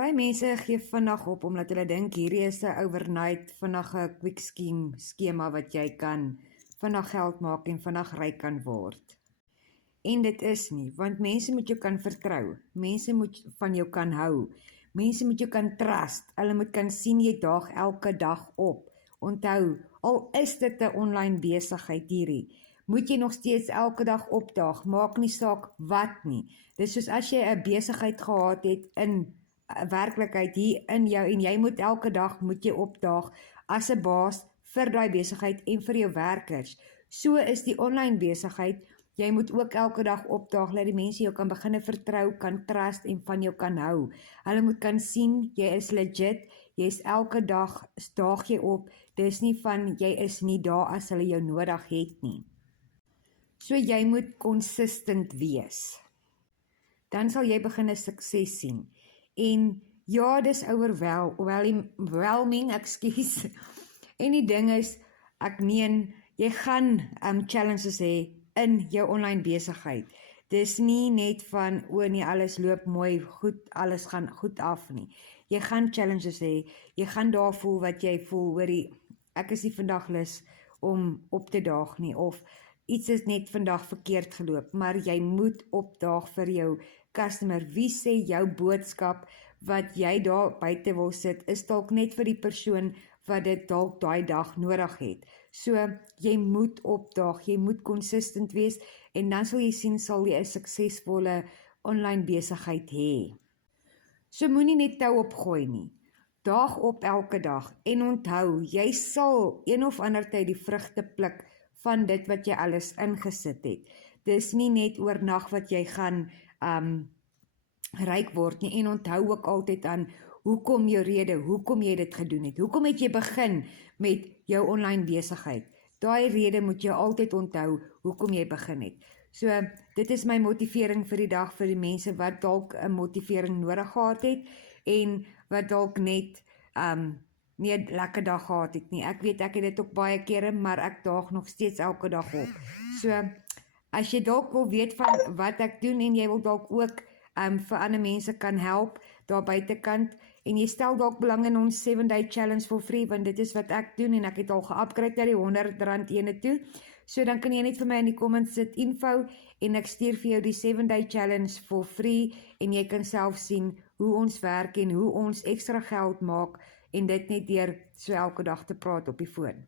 Baie mense gee vinnig op omdat hulle dink hierdie is 'n overnight vinnige quick skema wat jy kan vinnig geld maak en vinnig ryk kan word. En dit is nie, want mense moet jou kan vertrou. Mense moet van jou kan hou. Mense moet jou kan trust. Hulle moet kan sien jy daag elke dag op. Onthou, al is dit 'n online besigheid hierdie, moet jy nog steeds elke dag opdaag. Maak nie saak wat nie. Dis soos as jy 'n besigheid gehad het in werklikheid hier in jou en jy moet elke dag moet jy opdaag as 'n baas vir daai besigheid en vir jou werkers. So is die online besigheid, jy moet ook elke dag opdaag dat die mense jou kan begin vertrou, kan trust en van jou kan hou. Hulle moet kan sien jy is legit, jy is elke dag daag jy op. Dis nie van jy is nie daar as hulle jou nodig het nie. So jy moet consistent wees. Dan sal jy begin 'n sukses sien. En ja, dis overwhelming, ekskuus. En die ding is, ek meen, jy gaan challenges hê in jou online besigheid. Dis nie net van, nee, alles loop mooi, goed, alles gaan goed af nie. Jy gaan challenges hê, jy gaan daar voel wat jy voel, hoorie, ek is nie vandag lus om op te daag nie, of iets is net vandag verkeerd geloop, maar jy moet opdaag vir jou customer. Wie sê jou boodskap wat jy daar buite wil sit, is dalk net vir die persoon wat dit dalk daai dag nodig het. So, jy moet opdaag, jy moet consistent wees, en dan sal jy sien, sal jy 'n suksesvolle online besigheid hê. So, moenie net tou opgooi nie. Daag op elke dag, en onthou, jy sal een of ander tyd die vrugte pluk van dit wat jy alles ingesit het. Dis nie net oornag wat jy gaan ryk word nie, en onthou ook altyd aan hoekom jou rede, hoekom jy dit gedoen het. Hoekom het jy begin met jou online besigheid? Daai rede moet jy altyd onthou hoekom jy begin het. So, dit is my motivering vir die dag vir die mense wat dalk 'n motivering nodig gehad het en wat dalk net nie 'n lekker dag gehad het nie. Ek weet ek het dit ook baie kere, maar ek daag nog steeds elke dag op. So, as jy dalk wil weet van wat ek doen en jy wil dalk ook vir ander mense kan help daar buitekant en jy stel dalk belang in ons 7-day challenge for free, want dit is wat ek doen en ek het al ge-upgrade na die R100 ene toe. So dan kan jy net vir my in die comments sit info en ek stuur vir jou die 7-day challenge for free en jy kan self sien hoe ons werk en hoe ons ekstra geld maak en dit net deur so elke dag te praat op die foon.